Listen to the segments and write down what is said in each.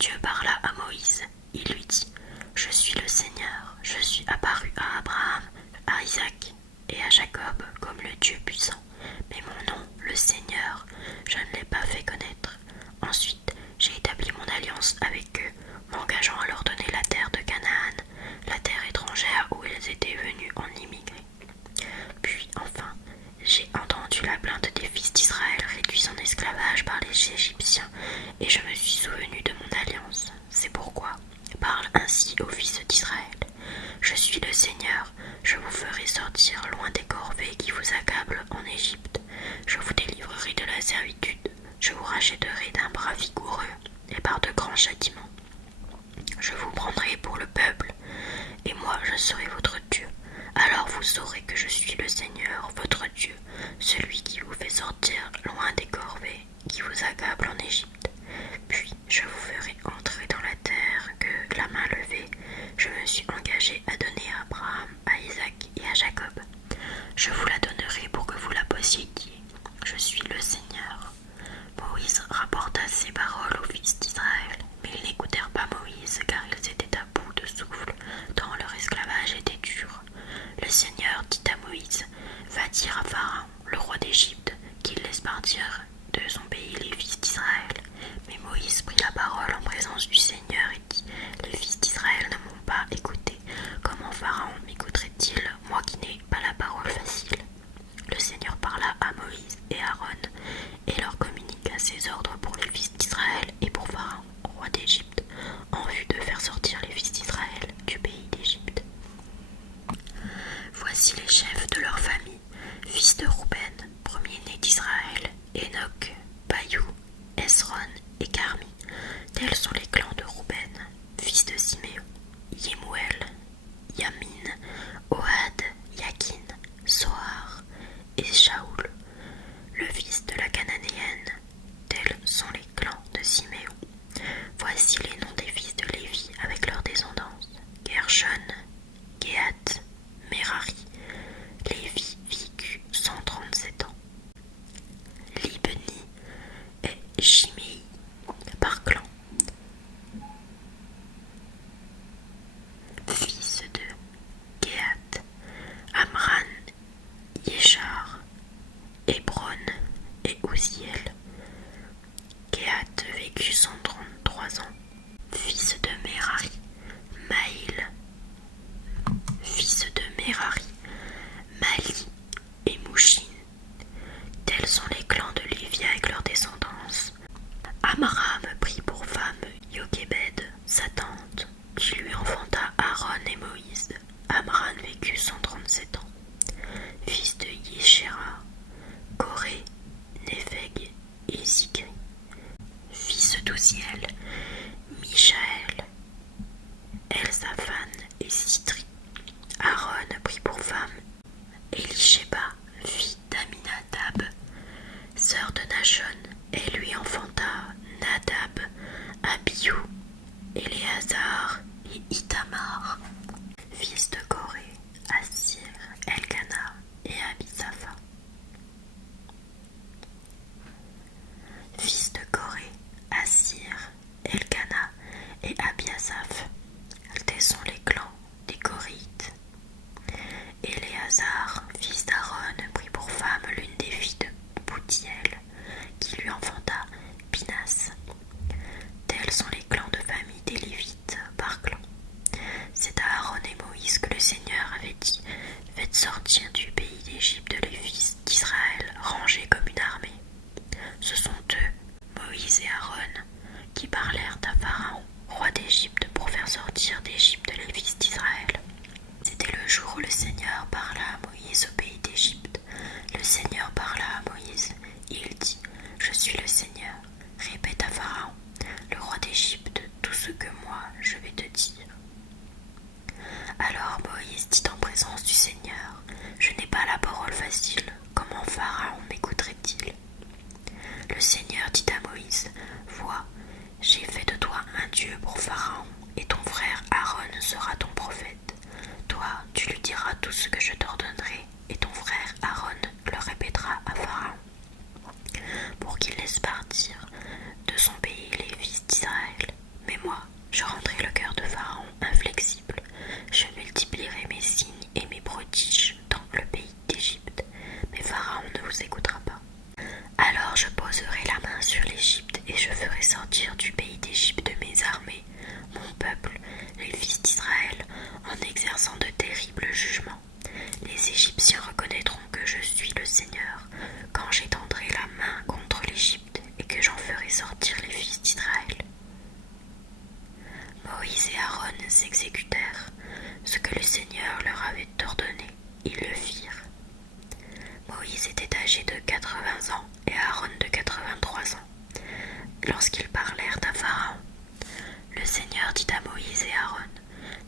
Dieu parla à Moïse. Il lui dit: Je suis le Seigneur, je suis apparu à Abraham, à Isaac et à Jacob comme le Dieu puissant. Mais mon nom, le Seigneur, je ne l'ai pas fait connaître. Ensuite, j'ai établi mon alliance avec eux, m'engageant à leur donner la terre de Canaan, la terre étrangère où ils étaient venus en immigrer. Puis, enfin, j'ai entendu la plainte des fils d'Israël réduits en esclavage par les Égyptiens, et je me suis souvenu de mon alliance. C'est pourquoi parle ainsi aux fils d'Israël. Je suis le Seigneur, je vous ferai sortir loin des corvées qui vous accablent en Égypte. Je vous délivrerai de la servitude, je vous rachèterai d'un bras vigoureux et par de grands châtiments. Je vous prendrai pour le peuple, et moi je serai votre Dieu. Alors vous saurez que je suis le Seigneur, votre Dieu, celui qui vous fait sortir loin des corvées qui vous accablent en Égypte. Puis je vous ferai entrer dans la terre que, la main levée, je me suis engagé à donner à Abraham, à Isaac et à Jacob. Je vous la donnerai pour que vous la possédiez. Je suis le Seigneur. Moïse rapporta ces paroles aux fils d'Israël, mais ils n'écoutèrent pas Moïse, car ils étaient à bout de souffle, tant leur esclavage était dur. Le Seigneur dit à Moïse: Va dire à Pharaon, le roi d'Égypte, qu'il laisse partir de son pays les fils d'Israël. Mais Moïse prit la parole en présence du Seigneur et dit: Les fils d'Israël ne m'ont pas écouté. Comment Pharaon m'écouterait-il, moi qui n'ai pas la parole facile? Le Seigneur parla à Moïse et à Aaron et leur communiqua ses ordres pour les fils d'Israël et pour Pharaon, roi d'Égypte, en vue de faire sortir les fils d'Israël du pays d'Égypte. Voici les chefs de leur famille, fils de Rouben, premier-né d'Israël: Enoch, Païou, Esron et Carmi. Tels sont les clans de Rouben, fils de Siméon: Yemuel, Yamin, Ohad, Yakin, Sohar et Shaoul. Le fils de la Cananéenne, tels sont les clans de Siméon. Voici les noms des fils de Lévi avec leur descendance: Gershon, Kehat, Merari. Lévi vécut 137 ans. Libni et Shimei par clan. Fils de Kehat: Amran, Yeshar, Hébron et Ouziel. Kehat vécut 133 ans. Fils de Merari: Maïl. Fils de Merari: Mali et Mouchin. Tels sont les clans de Lévi avec leur descendance. Amram prit pour femme Yochébed, sa tante, qui lui enfanta Aaron et Moïse. Amram vécut 137 ans. Fils de Yeshéra: Coré, Népheg et Zikri. Fils d'Ouziel: Michaël, Elzaphan et Sitri. Aaron prit pour femme Elisheba, fille d'Aminadab, sœur de Nachon, et lui enfanta Nadab, Abihu, Éléazar et Itamar. Fils de Coré: Assir, Elkana et Abisapha. Fils de Coré: Assir, lorsqu'ils parlèrent à Pharaon. Le Seigneur dit à Moïse et Aaron,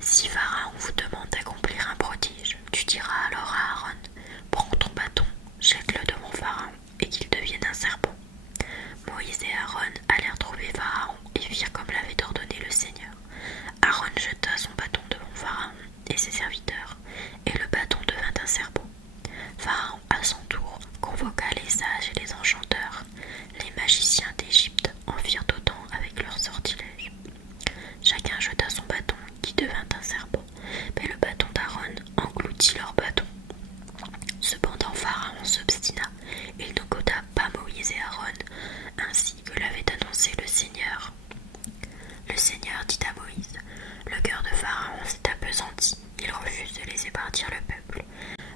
si Pharaon vous demande d'accomplir un prodige, tu diras alors à Aaron, prends ton bâton, jette-le devant Pharaon, et qu'il devienne un serpent. Moïse et Aaron allèrent trouver Pharaon et firent comme l'avait ordonné le Seigneur. Aaron jeta son bâton devant Pharaon et ses serviteurs, et le bâton devint un serpent. Pharaon, à son tour, convoqua les sages et les enchanteurs. Les magiciens d'Égypte en firent autant avec leurs sortilèges. Chacun jeta son bâton qui devint un serpent, mais le bâton d'Aaron engloutit leur bâton. Cependant Pharaon s'obstina et il n'écouta pas Moïse et Aaron, ainsi que l'avait annoncé le Seigneur. Le Seigneur dit à Moïse, le cœur de Pharaon s'est appesanti, il refuse de laisser partir le peuple.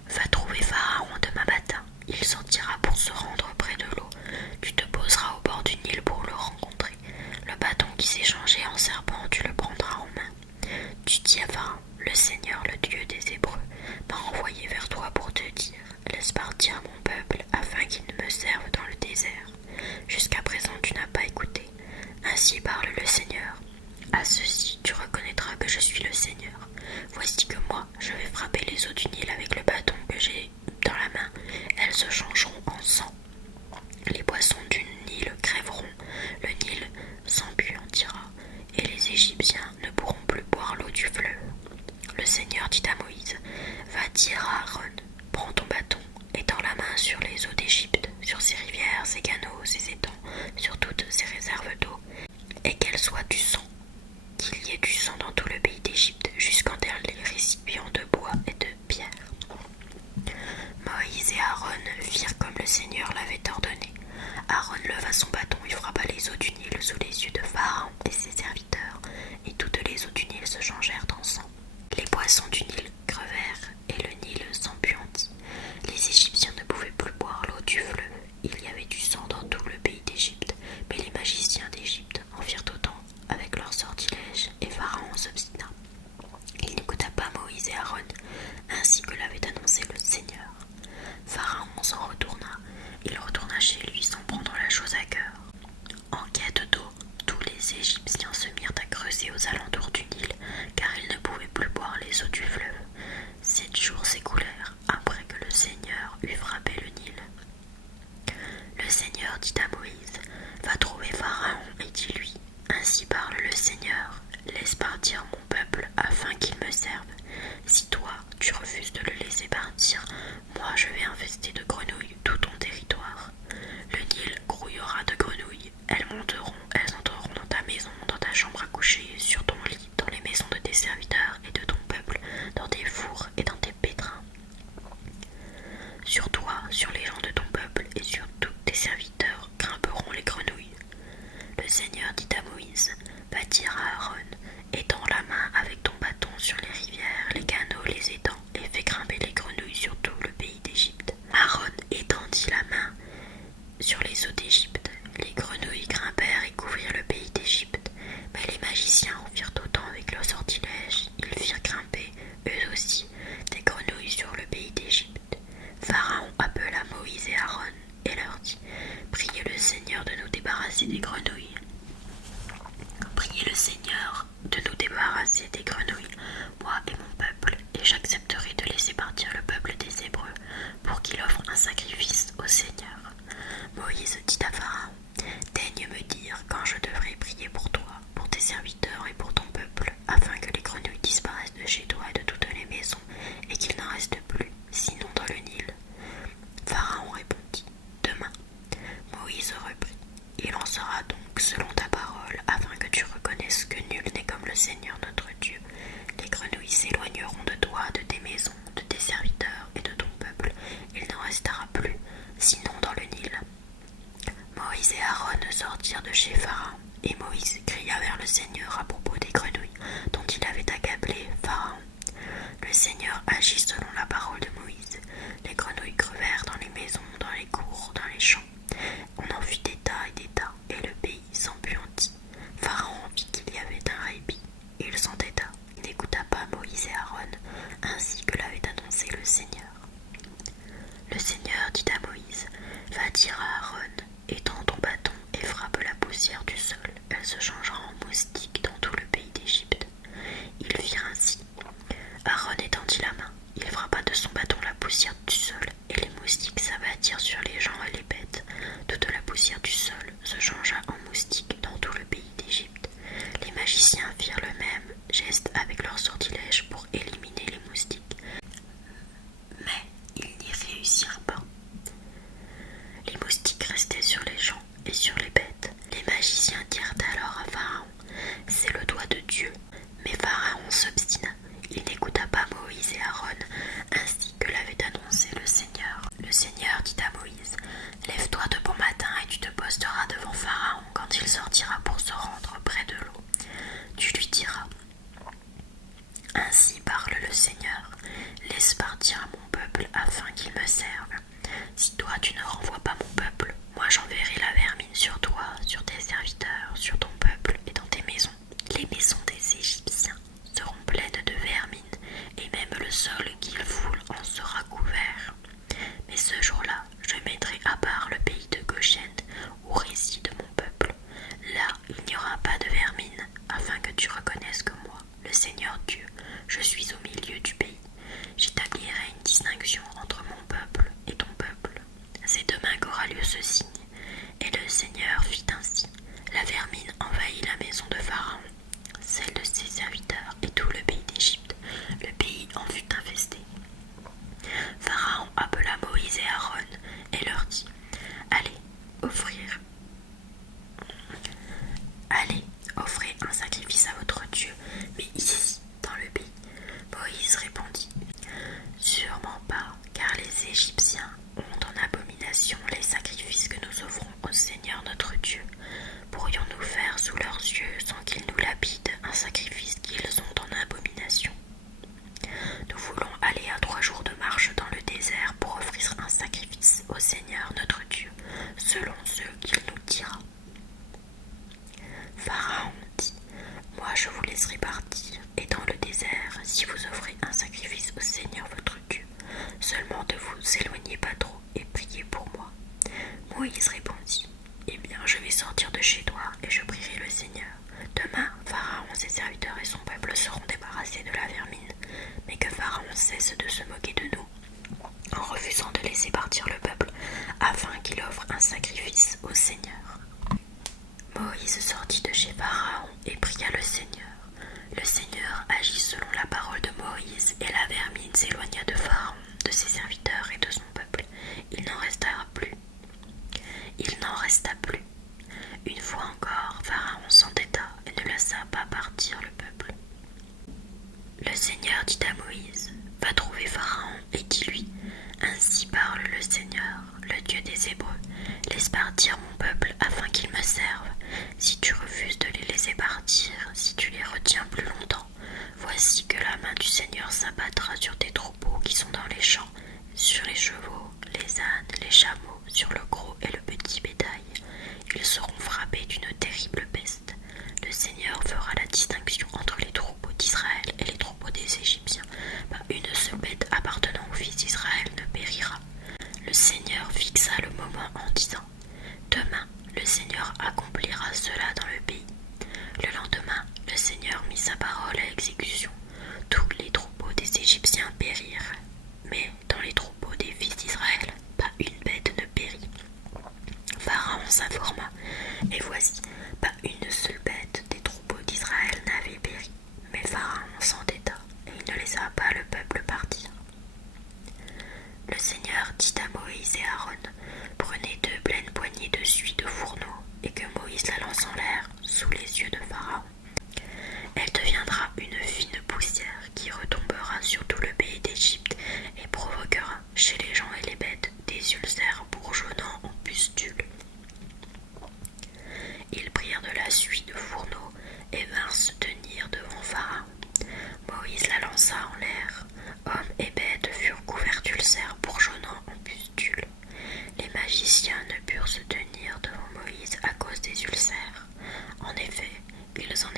Va trouver Pharaon demain matin, il sortira pour se rendre près de l'eau. Tu te poseras au bord du Nil pour le rencontrer. Le bâton qui s'est changé en serpent, tu le prendras en main. Tu dis à Pharaon, le Seigneur, le Dieu des Hébreux, m'a envoyé vers toi pour te dire, laisse partir mon peuple afin qu'il ne me serve dans le désert. Jusqu'à présent tu n'as pas écouté. Ainsi parle le Seigneur. À ceci tu reconnaîtras que je suis le Seigneur. Voici que moi, je vais frapper les eaux du Nil avec le bâton que j'ai dans la main. Elles se changeront en sang. Les poissons du Nil crèveront, le Nil s'empuantira, et les Égyptiens ne pourront plus boire l'eau du fleuve. Le Seigneur dit à Moïse, va dire à Aaron, prends ton bâton, et tends la main sur les eaux d'Égypte, sur ses rivières, ses canaux, ses étangs, sur toutes ses réserves d'eau, et qu'elles soient du sang. Qu'il y ait du sang dans tout le pays d'Égypte, jusqu'en derrière les récipients de bois et de pierre. Moïse et Aaron firent comme le Seigneur l'avait ordonné. Aaron leva son bâton et frappa les eaux du Nil sous les yeux de Pharaon et ses serviteurs, et toutes les eaux du Nil se changèrent en sang. Les poissons du Nil crevèrent, et le Nil s'empuantit. Les Égyptiens ne pouvaient plus boire l'eau du fleuve. Il y avait du sang dans tout le pays d'Égypte, mais les magiciens d'Égypte en firent autant avec leurs sortilèges, et Pharaon s'obstina. Il n'écouta pas Moïse et Aaron, ainsi que l'avait annoncé le Seigneur. Pharaon s'en retourna. Il retourna chez lui sans prendre la chose à cœur. En quête d'eau, tous les Égyptiens se mirent à creuser aux alentours du Nil, car ils ne pouvaient plus boire les eaux du fleuve. 7 jours s'écoulèrent après que le Seigneur eut frappé le Nil. Le Seigneur dit à Moïse, va trouver Pharaon et dis-lui, ainsi parle le Seigneur, laisse partir mon peuple afin qu'il me serve. Si toi, tu refuses de le laisser partir, moi je vais infester de grenouilles tout ton territoire. Le Nil grouillera de grenouilles, elles monteront, elles entreront dans ta maison, dans ta chambre à coucher, sur ton lit, dans les maisons de tes serviteurs et de ton peuple, dans tes fours et dans tes pétrins. Sur toi, sur les gens de ton peuple et sur tous tes serviteurs grimperont les grenouilles. Le Seigneur dit à Moïse, va dire à Aaron, étends la main avec ton bâton sur les rivières, les canaux, les étangs, et fais grimper les grenouilles sur tout le pays d'Égypte. Aaron étendit la main sur les eaux d'Égypte. Les grenouilles grimpèrent et couvrirent le pays d'Égypte. Mais les magiciens en firent autant avec leurs sortilèges. Ils firent grimper, eux aussi, des grenouilles sur le pays d'Égypte. Pharaon appela Moïse et Aaron et leur dit, priez le Seigneur de nous débarrasser des grenouilles. Priez le Seigneur de nous débarrasser des grenouilles, moi et mon peuple, et j'accepterai de laisser partir le peuple des Hébreux pour qu'il offre un sacrifice au Seigneur. Moïse dit à Pharaon, daigne me dire quand je devrais prier pour toi, pour tes serviteurs et pour ton peuple, afin que les grenouilles disparaissent de chez toi et de toutes les maisons, et qu'il n'en reste plus, sinon dans le Nil. Pharaon répondit, demain. Moïse reprit, il en sera donc selon ta parole, afin que tu reconnaisses que nul n'est comme le Seigneur notre Dieu. Les grenouilles s'éloigneront de toi, de tes maisons, de tes serviteurs et de ton peuple. Il n'en restera plus, sinon dans le Nil. Moïse et Aaron sortirent de chez Pharaon, et Moïse cria vers le Seigneur à propos des grenouilles dont il avait accablé Pharaon. Le Seigneur agit selon la parole de Moïse. Les grenouilles crevèrent dans les maisons, dans les cours, dans les champs. On en fit des tas et des tas, et le pays s'empuantit. Pharaon vit qu'il y avait un répit. Il s'entêta, il n'écouta pas Moïse et Aaron, ainsi que l'avait annoncé le Seigneur. Le Seigneur dit à Moïse, va dire à Aaron, étends ton bâton et frappe la poussière du Moïse sortit de chez Pharaon et pria le Seigneur. Le Seigneur agit selon la parole de Moïse, et la vermine s'éloigna de Pharaon, de ses serviteurs et de son peuple. Il n'en resta plus. Il n'en resta plus. Une fois encore, Pharaon s'entêta et ne laissa pas partir le peuple. Le Seigneur dit à Moïse, « Va trouver Pharaon et dis-lui, ainsi parle le Seigneur, le Dieu des Hébreux. Laisse partir mon peuple afin qu'ils me servent. Si tu refuses de les laisser partir, si tu les retiens plus longtemps, voici que la main du Seigneur s'abattra sur tes troupeaux qui sont dans les champs, sur les chevaux, les ânes, les chameaux, sur le gros et le petit bétail. Ils seront frappés d'une terrible peste. Le Seigneur fera la distinction entre les troupeaux d'Israël et les troupeaux des Égyptiens. Pas une seule bête appartenant aux fils d'Israël ne périra. » Le Seigneur fixa le moment en disant, « Demain, le Seigneur accomplira cela dans le pays. » Le lendemain, le Seigneur mit sa parole à exécution. Tous les troupeaux des Égyptiens périrent, mais dans les troupeaux des fils d'Israël, pas une bête ne périt. Pharaon s'informa, et voici, pas une seule bête des troupeaux d'Israël n'avait péri. Mais Pharaon s'entêta, et il ne laissa pas le peuple partir. Le Seigneur dit à Moïse et Aaron, « Prenez 2 pleines poignées de suie de fourneau, et que Moïse la lance en l'air, sous les yeux de Pharaon. Elle deviendra une fine poussière qui retombera sur tout le pays d'Égypte et provoquera chez les gens et les bêtes des ulcères bourgeonnants en pustules. » Ils prirent de la suie de fourneau et vinrent se tenir devant Pharaon. Moïse la lança en l'air. Hommes et bêtes furent couverts d'ulcères bourgeonnants en pustules. Les magiciens ne purent se tenir devant Moïse à cause des ulcères. En effet, ils en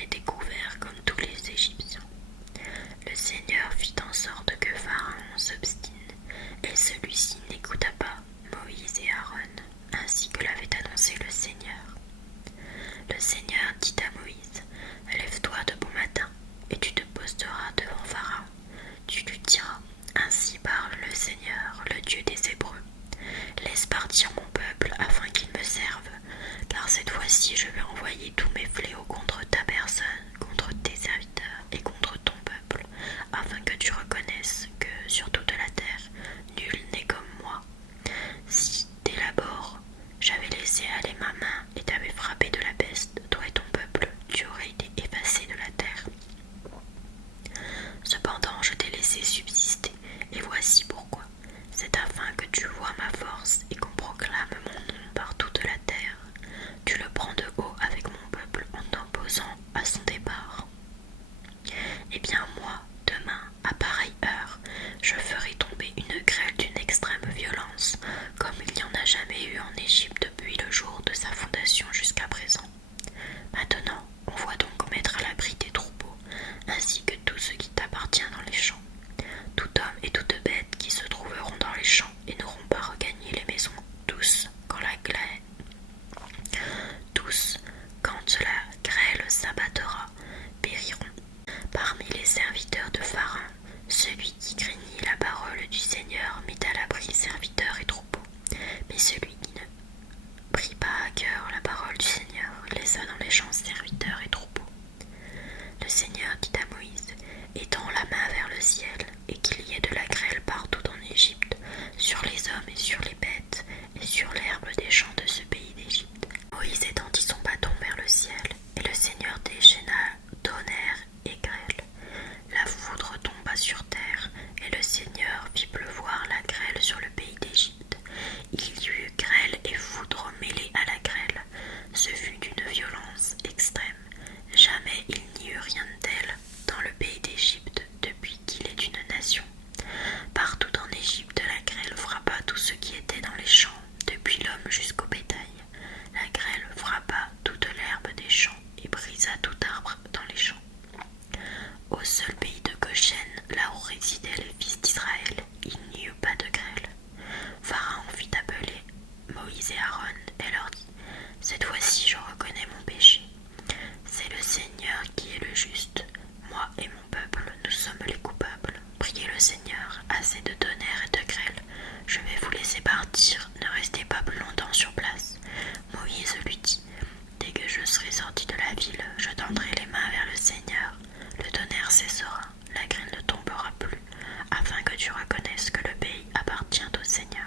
sorti de la ville, je tendrai les mains vers le Seigneur. Le tonnerre cessera, la grêle ne tombera plus, afin que tu reconnaisses que le pays appartient au Seigneur.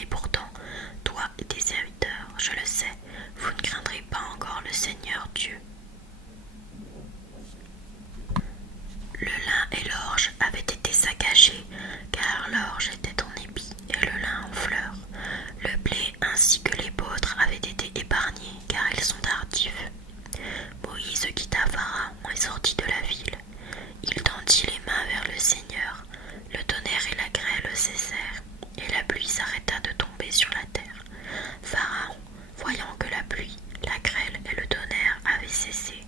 Et pourtant, toi et tes serviteurs, je le sais, vous ne craindrez pas encore le Seigneur Dieu. Le lin et l'orge avaient été saccagés, car l'orge était en épi et le lin en fleurs. Le blé ainsi que les l'épeautre avaient été épargnés, car ils sont tardifs. Moïse quitta Pharaon et sortit de la ville. Il tendit les mains vers le Seigneur. Le tonnerre et la grêle cessèrent, et la pluie s'arrêta de tomber sur la terre. Pharaon, voyant que la pluie, la grêle et le tonnerre avaient cessé,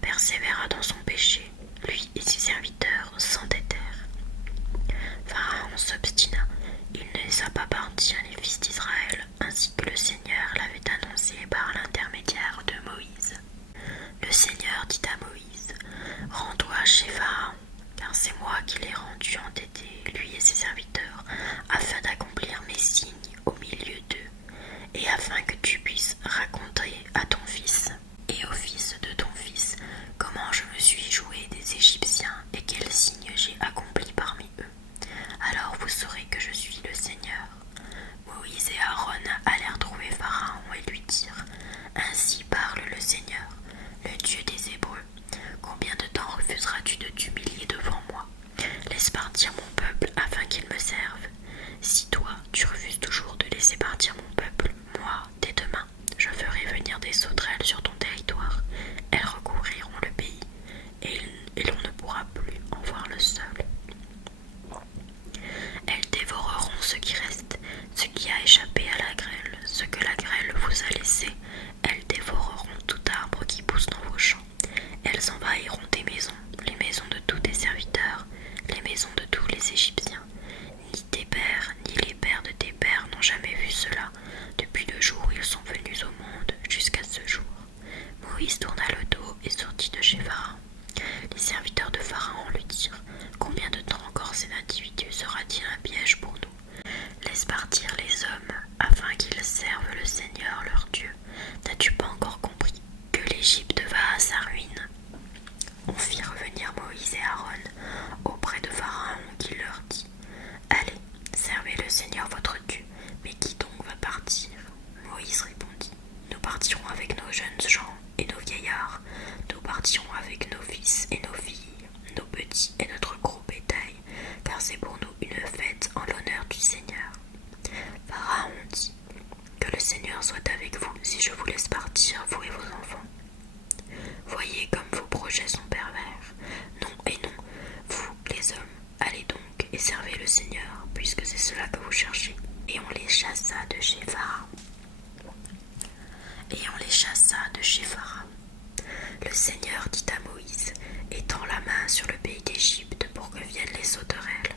persévéra dans son péché. Lui et ses serviteurs s'entêtèrent. Pharaon s'obstina. Il ne laissa pas partir les fils d'Israël, ainsi que le Seigneur l'avait annoncé par l'intermédiaire de Moïse. Le Seigneur dit à Moïse, « Rends-toi chez Pharaon, car c'est moi qui l'ai rendu entêté, lui et ses serviteurs, afin d'accomplir mes signes au milieu d'eux, et afin que tu puisses raconter à ton fils et au fils de ton fils comment je me suis joué des Égyptiens et quels signes j'ai accomplis parmi eux. Alors vous saurez que je suis le Seigneur. » Moïse et Aaron allèrent trouver Pharaon et lui dirent, « Ainsi parle le Seigneur, le Dieu des Hébreux. Combien de temps refuseras-tu de t'humilier devant moi? Laisse partir mon peuple afin qu'il me serve. Si toi, tu refuses toujours de laisser partir mon peuple, moi, dès demain, je ferai venir des sauterelles sur ton territoire. Elles recouvriront le pays, et l'on ne pourra plus en voir le sol. Elles dévoreront ce qui reste, ce qui a échappé à la grêle, ce que la grêle vous a laissé. Elles dévoreront tout arbre qui pousse dans vos champs. Elles envahiront tes maisons, les maisons de tous tes serviteurs, les maisons de tous les Égyptiens. Ni tes pères, ni les pères de tes pères n'ont jamais vu cela, depuis le jour où ils sont venus au monde jusqu'à ce jour. » Moïse tourna le dos et sortit de chez Pharaon. Les serviteurs de Pharaon lui dirent, « Combien de temps encore cet individu sera-t-il un piège pour nous? Laisse partir les hommes, afin qu'ils servent le Seigneur leur Dieu. N'as-tu pas encore compris que l'Égypte va à sa ruine? » On fit revenir Moïse et Aaron auprès de Pharaon qui leur dit, « Allez, servez le Seigneur votre Dieu, mais qui donc va partir? » Moïse répondit, « Nous partirons avec nos jeunes gens et nos vieillards, nous partirons avec nos fils et nos filles, nos petits et notre gros bétail, car c'est pour nous une fête en l'honneur du Seigneur. » Pharaon dit, « Que le Seigneur soit avec vous si je vous laisse partir, vous et vos enfants. Voyez comme vos projets sont pervers. Non et non, vous, les hommes, allez donc et servez le Seigneur, puisque c'est cela que vous cherchez. » Et on les chassa de chez Pharaon. Le Seigneur dit à Moïse, « Étends la main sur le pays d'Égypte pour que viennent les sauterelles,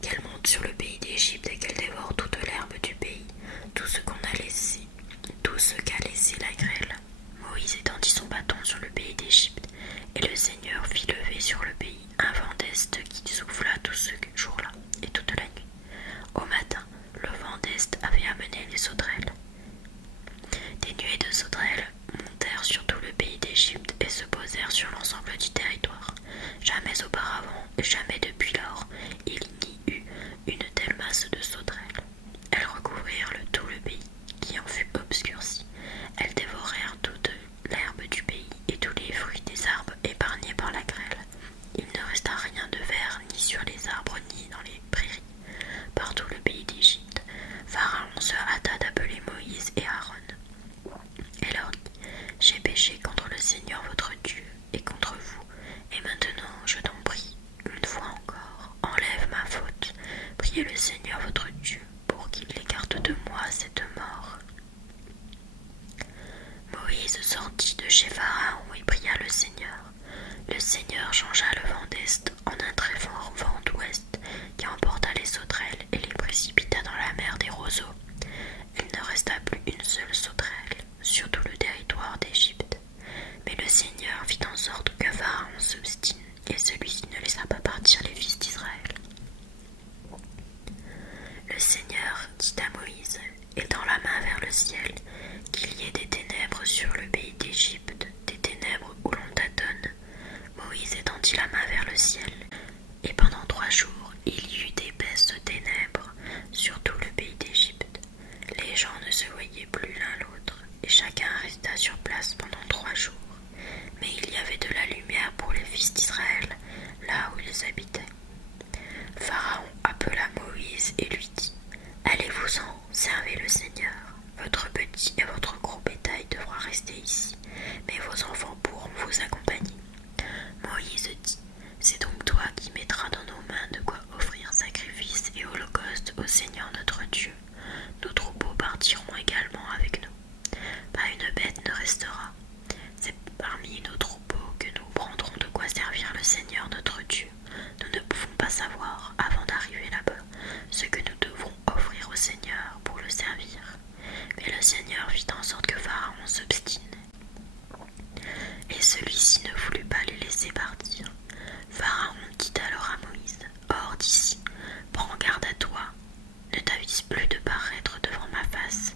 qu'elles montent sur le pays d'Égypte et qu'elles dévorent toute l'herbe du pays, tout ce qu'on a laissé, tout ce qu'a laissé la grêle. » Moïse étendit son bâton sur le pays d'Égypte, et le Seigneur fit lever sur le pays un vent d'est qui souffla tout ce jour-là et toute la nuit. Au matin, le vent d'est avait amené les sauterelles. Des nuées de sauterelles montèrent sur tout le pays d'Égypte et se posèrent sur l'ensemble du territoire. Jamais auparavant et jamais depuis lors, il n'y eut une telle masse de sauterelles. Elles recouvrirent tout le pays, qui en fut obscurci. Elles dévorèrent toute l'herbe du pays et tous les fruits des arbres épargnés par la grêle. Il ne resta rien de vert ni sur les arbres ni dans les prairies. Partout le pays d'Égypte, Pharaon se hâta d'appeler Moïse et Aaron. Et leur dit, « J'ai péché contre le Seigneur votre Dieu et contre vous, et maintenant je t'en prie, une fois encore, enlève ma faute. Priez le Seigneur votre Dieu pour qu'il écarte de moi cette mort. » Moïse sortit de chez Pharaon et pria le Seigneur. Le Seigneur changea le vent d'est en un très fort vent d'ouest qui emporta les sauterelles et les précipita dans la mer des roseaux. Il ne resta plus une seule sauterelle sur tout le territoire d'Égypte. Mais le Seigneur fit en sorte que Pharaon s'obstine et celui-ci ne laissa pas partir les fils d'Israël. Le Seigneur dit à Moïse, « Étends la main vers le ciel, qu'il y ait des ténèbres sur le pays d'Égypte. parmi nos troupeaux que nous prendrons de quoi servir le Seigneur notre Dieu. Nous ne pouvons pas savoir, avant d'arriver là-bas, ce que nous devrons offrir au Seigneur pour le servir. » Mais le Seigneur fit en sorte que Pharaon s'obstine. Et celui-ci ne voulut pas les laisser partir. Pharaon dit alors à Moïse: « Hors d'ici, prends garde à toi, ne t'avise plus de paraître devant ma face.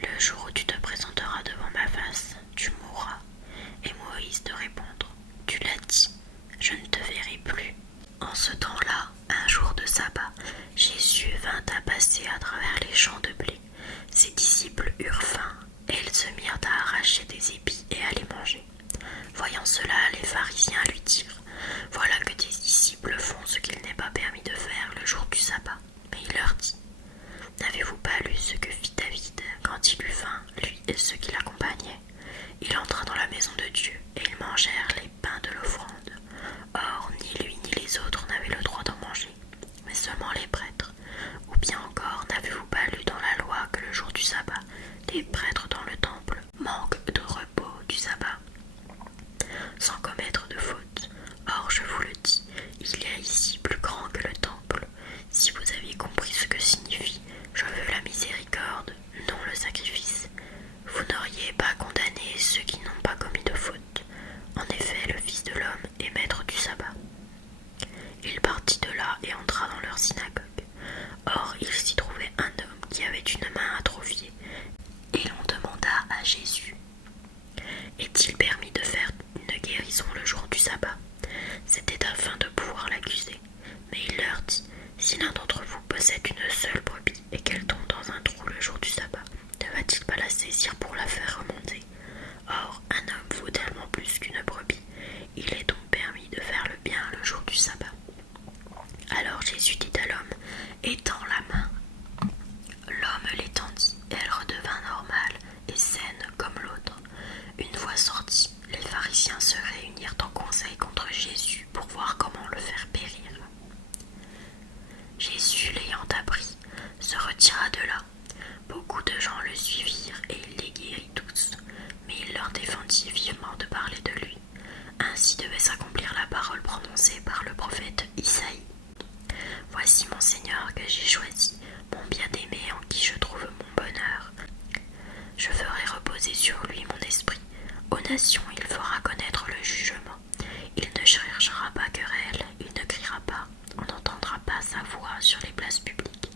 Le jour où tu te présenteras devant ma face, tu mourras. » Et Moïse de répondre: « Tu l'as dit, je ne te verrai plus. » En ce temps-là, un jour de sabbat, Jésus vint à passer à travers les champs de blé. Ses disciples eurent faim, et ils se mirent à arracher des épis et à les manger. Voyant cela, les pharisiens lui dirent: « Voilà que tes disciples font ce qu'il n'est pas permis de faire le jour du sabbat. » Mais il leur dit: « N'avez-vous pas lu ce que fit David quand il eut faim, lui et ceux qui l'accompagnaient? Il entra dans la maison de Dieu, et ils mangèrent les pains de l'offrande. Or, ni lui ni les autres n'avaient le droit d'en manger, mais seulement les prêtres. Ou bien encore, n'avez-vous pas lu dans la loi que le jour du sabbat, les prêtres dans le temple manquent de repos du sabbat, sans commettre de faute? Or, je vous le dis, il y a ici plus grand que le temple. Si vous aviez compris ce que signifie « je veux la miséricorde, non le sacrifice », vous n'auriez pas condamné ceux qui n'ont pas commis de faute. En effet, le Fils de l'homme est maître du sabbat. » Il partit de là et entra dans leur synagogue. Or, il s'y trouvait un homme qui avait une main atrophiée, et l'on demanda à Jésus: « Est-il permis de faire une guérison le jour du sabbat ?» C'était afin de pouvoir l'accuser. Mais il leur dit: « Si l'un d'entre vous possède une seule brebis et qu'elle tombe dans un trou le jour du sabbat, ne va-t-il pas la saisir pour la faire remonter? Or, un homme vaut tellement plus qu'une brebis. Il est donc permis de faire le bien le jour du sabbat. » Alors Jésus dit à l'homme: « Étends la main. » L'homme l'étendit, et elle redevint normale et saine comme l'autre. Une fois sortis, les pharisiens se réunirent en conseil contre Jésus pour voir comment le faire périr. Jésus, l'ayant appris, se retira de là. Beaucoup de gens le suivirent et il les guérit tous, mais il leur défendit vivement de parler de lui. Ainsi devait s'accomplir la parole prononcée par le prophète Isaïe. « Voici mon Seigneur que j'ai choisi, mon bien-aimé en qui je trouve mon bonheur. Je ferai reposer sur lui mon esprit. Aux nations il fera connaître le jugement. Il ne cherchera pas querelle, il ne criera pas, on n'entendra pas sa voix sur les places publiques.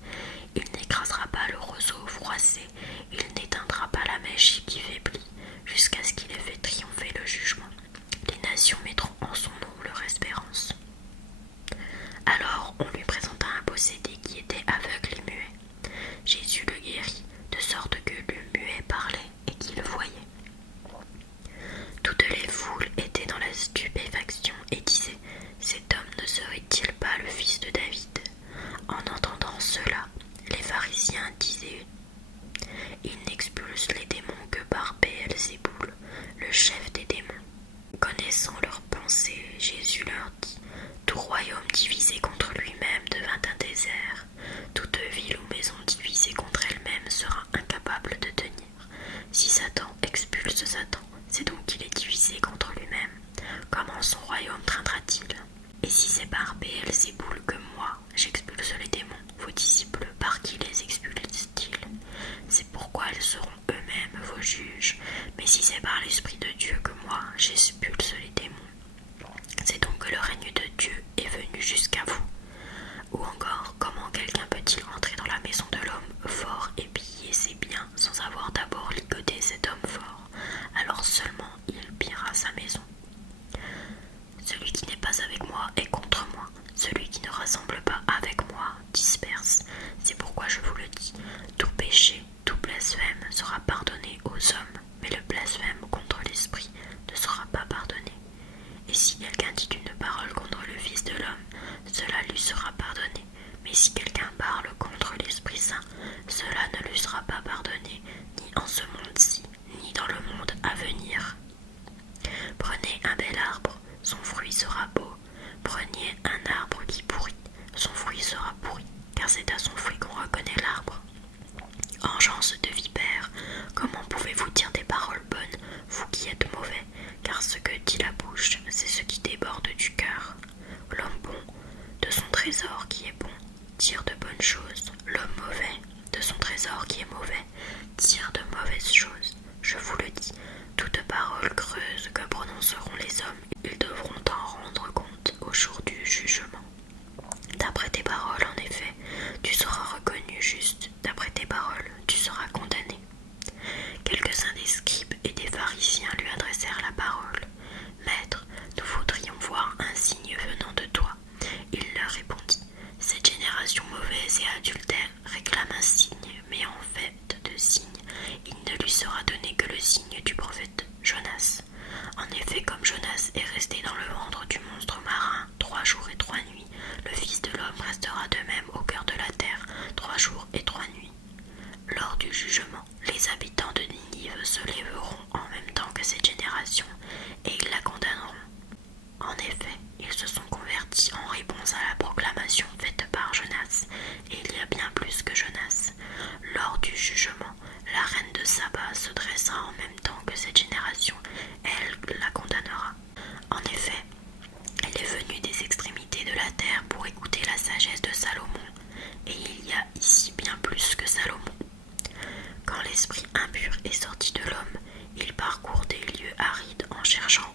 Il n'écrasera pas le roseau froissé, il n'éteindra pas la mèche qui faiblit, jusqu'à ce qu'il ait fait triompher le jugement. Les nations mettront en son nom leur espérance. » Alors on lui présenta un possédé qui était aveugle et muet. Jésus le guérit, de sorte que le muet parlait et qu'il voyait. Toutes les foules étaient dans la stupéfaction et disaient: « Cet homme ne serait-il pas le fils de David ?» En entendant cela, les pharisiens disaient: « Il n'expulse les démons que par Béelzéboul, le chef des démons. » Connaissant leurs pensées, Jésus leur dit: « Tout royaume divisé contre lui-même devint un désert. Toute ville ou maison divisée contre elle-même sera incapable de tenir. Si Satan expulse Satan, c'est donc qu'il est divisé contre lui-même. Comment son royaume traindra-t-il? Et si c'est par Béelzéboul que moi j'expulse les démons, vos disciples, par qui les expulsent-ils? C'est pourquoi ils seront eux-mêmes vos juges. Mais si c'est par l'Esprit de Dieu que moi j'expulse les démons, c'est donc que le règne de Dieu est venu jusqu'à vous. Ou encore, comment quelqu'un peut-il entrer dans la maison de l'homme fort et piller ses biens sans avoir d'abord ligoté cet homme fort? Alors seulement il pillera sa maison. Celui qui n'est pas avec moi est contre moi. Celui qui ne rassemble pas avec moi disperse. C'est pourquoi je vous le dis, tout péché, tout blasphème sera pardonné aux hommes, mais le blasphème contre l'Esprit ne sera pas pardonné. effet, comme Jonas est resté dans le ventre du monstre marin 3 jours et 3 nuits, le Fils de l'homme restera de même au cœur de la terre 3 jours et 3 nuits. Lors du jugement, les habitants de Ninive se lèveront en même temps que cette génération et ils la condamneront. En effet, ils se sont convertis en réponse à la proclamation faite par Jonas, et il y a bien plus que Jonas. Lors du jugement, la reine de Saba se dressera en même temps que cette génération, elle la condamnera. En effet, elle est venue des extrémités de la terre pour écouter la sagesse de Salomon, et il y a ici bien plus que Salomon. Quand l'esprit impur est sorti de l'homme, il parcourt des lieux arides en cherchant